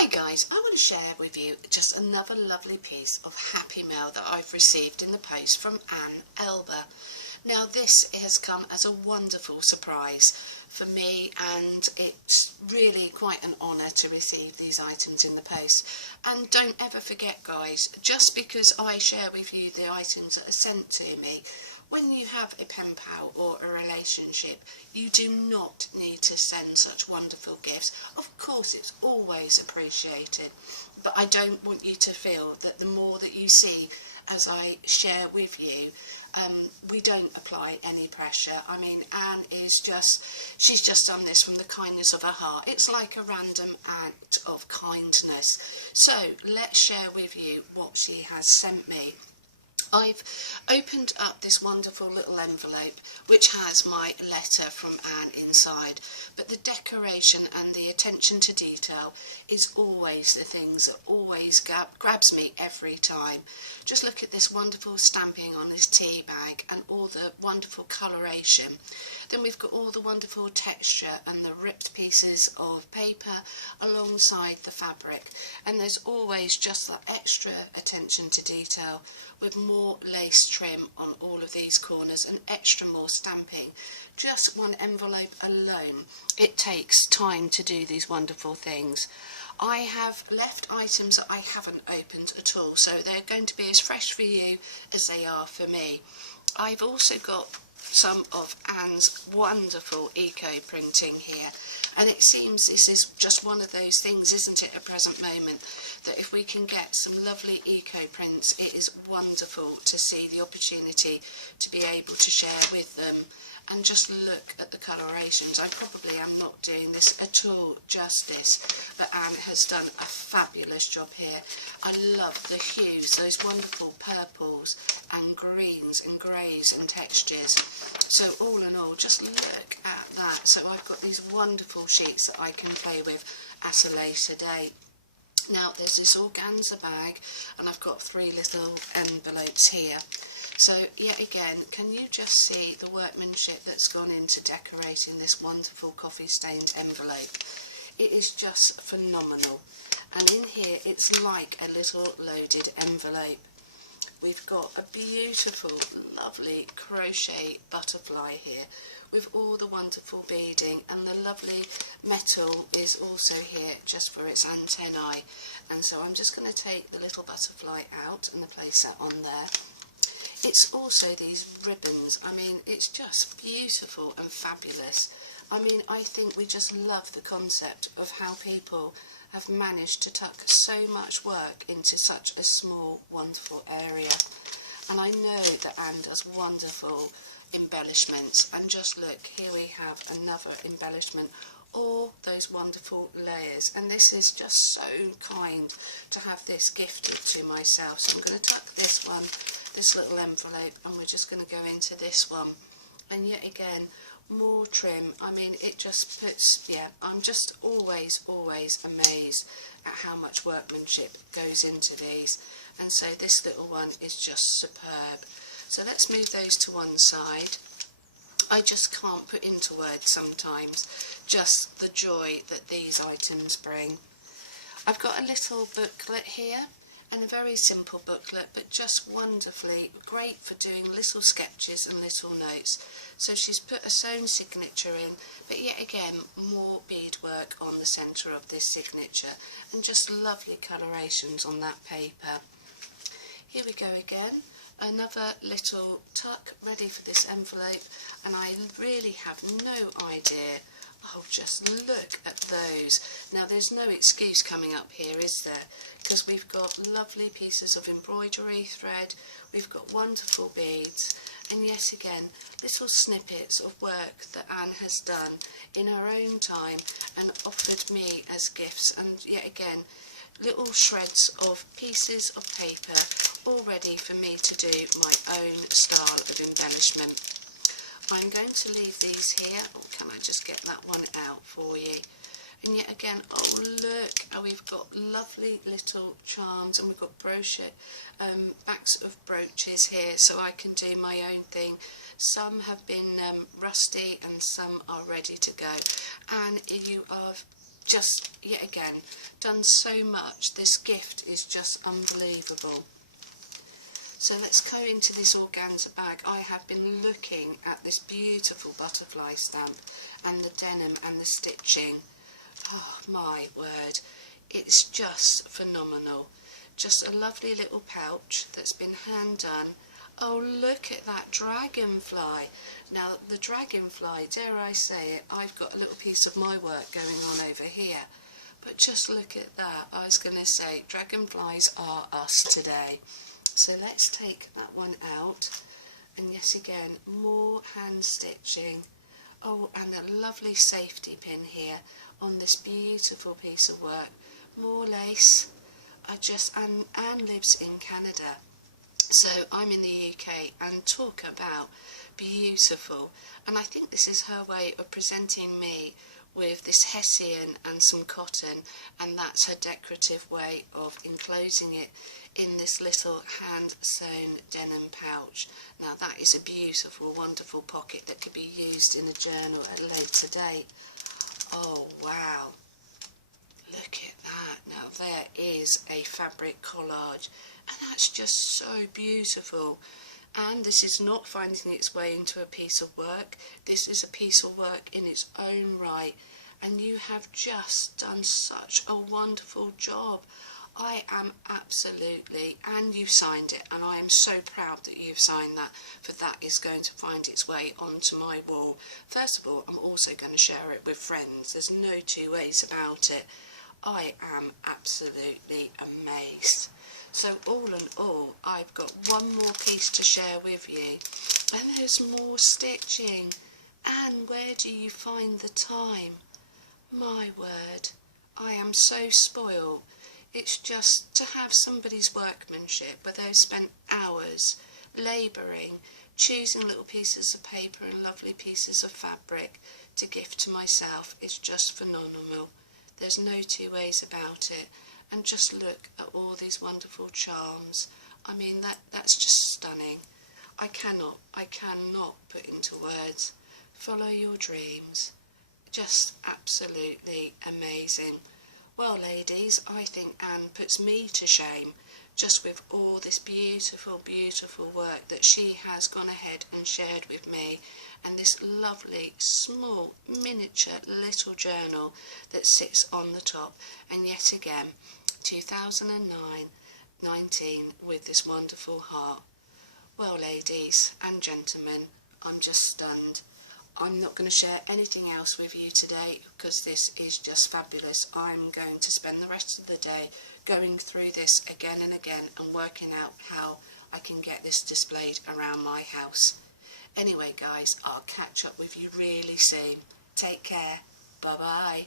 Hi guys, I want to share with you just another lovely piece of happy mail that I've received in the post from Alba. Now this has come as a wonderful surprise for me, and it's really quite an honour to receive these items in the post. And don't ever forget guys, just because I share with you the items that are sent to me, when you have a pen pal or a relationship, you do not need to send such wonderful gifts. Of course it's always appreciated, but I don't want you to feel that the more that you see as I share with you, we don't apply any pressure. I mean, Anne is she's just done this from the kindness of her heart. It's like a random act of kindness. So let's share with you what she has sent me. I've opened up this wonderful little envelope which has my letter from Anne inside, but the decoration and the attention to detail is always the things that always grabs me every time. Just look at this wonderful stamping on this tea bag and all the wonderful coloration. Then we've got all the wonderful texture and the ripped pieces of paper alongside the fabric, and there's always just that extra attention to detail with more lace trim on all of these corners and extra more stamping. Just one envelope alone, it takes time to do these wonderful things. I have left items that I haven't opened at all, so they're going to be as fresh for you as they are for me. I've also got some of Anne's wonderful eco printing here, and it seems this is just one of those things, isn't it, at present moment, that if we can get some lovely eco prints, it is wonderful to see the opportunity to be able to share with them. And just look at the colorations. I probably am not doing this at all justice, but Anne has done a fabulous job here. I love the hues, those wonderful purples and greens and greys and textures. So all in all, just look at that. So I've got these wonderful sheets that I can play with at a later date. Now there's this organza bag, and I've got 3 little envelopes here. So yet again, can you just see the workmanship that's gone into decorating this wonderful coffee stained envelope? It is just phenomenal. And in here it's like a little loaded envelope. We've got a beautiful, lovely crochet butterfly here with all the wonderful beading, and the lovely metal is also here just for its antennae. And so I'm just going to take the little butterfly out and place that on there. It's also these ribbons. I mean, it's just beautiful and fabulous. I mean, I think we just love the concept of how people have managed to tuck so much work into such a small, wonderful area. And I know that Anne does wonderful embellishments. And just look, here we have another embellishment. All those wonderful layers, and this is just so kind to have this gifted to myself. So I'm going to tuck this one, this little envelope, and we're just going to go into this one. And yet again, more trim. I mean, it just puts, yeah, I'm just always amazed at how much workmanship goes into these. And so this little one is just superb. So let's move those to one side. I just can't put into words sometimes just the joy that these items bring. I've got a little booklet here, and a very simple booklet, but just wonderfully great for doing little sketches and little notes. So she's put a sewn signature in, but yet again more beadwork on the centre of this signature, and just lovely colorations on that paper. Here we go again. Another little tuck ready for this envelope, and I really have no idea. Oh, just look at those. Now there's no excuse coming up here, is there? Because we've got lovely pieces of embroidery thread, we've got wonderful beads, and yet again little snippets of work that Anne has done in her own time and offered me as gifts, and yet again little shreds of pieces of paper all ready for me to do my own style of embellishment. I'm going to leave these here, or can I just get that one out for you? And yet again, oh look, oh, we've got lovely little charms, and we've got brochure, backs of brooches here, so I can do my own thing. Some have been rusty and some are ready to go. And you are just, yet again, done so much. This gift is just unbelievable. So let's go into this organza bag. I have been looking at this beautiful butterfly stamp and the denim and the stitching. Oh my word, it's just phenomenal. Just a lovely little pouch that's been hand done. Oh, look at that dragonfly. Now the dragonfly, dare I say it, I've got a little piece of my work going on over here. But just look at that. I was going to say, dragonflies are us today. So let's take that one out, and yet again, more hand stitching. Oh, and a lovely safety pin here on this beautiful piece of work. More lace. Anne lives in Canada, so I'm in the UK, and talk about beautiful. And I think this is her way of presenting me with this hessian and some cotton, and that's her decorative way of enclosing it in this little hand sewn denim pouch. Now that is a beautiful, wonderful pocket that could be used in a journal at a later date. Oh wow, look at that. Now there is a fabric collage, and that's just so beautiful. And this is not finding its way into a piece of work. This is a piece of work in its own right, and you have just done such a wonderful job. I am absolutely, and you signed it, and I am so proud that you've signed that, for that is going to find its way onto my wall. First of all, I'm also going to share it with friends. There's no two ways about it. I am absolutely amazed. So all in all, I've got one more piece to share with you, and there's more stitching. And where do you find the time? My word, I am so spoiled. It's just to have somebody's workmanship where they've spent hours labouring, choosing little pieces of paper and lovely pieces of fabric to gift to myself. It's just phenomenal. There's no two ways about it. And just look at all these wonderful charms. I mean, that's just stunning. I cannot put into words. Follow your dreams. Just absolutely amazing. Well, ladies, I think Anne puts me to shame just with all this beautiful, beautiful work that she has gone ahead and shared with me, and this lovely, small, miniature little journal that sits on the top. And yet again, 2009, 19, with this wonderful heart. Well, ladies and gentlemen, I'm just stunned. I'm not going to share anything else with you today because this is just fabulous. I'm going to spend the rest of the day going through this again and again and working out how I can get this displayed around my house. Anyway guys, I'll catch up with you really soon. Take care. Bye bye.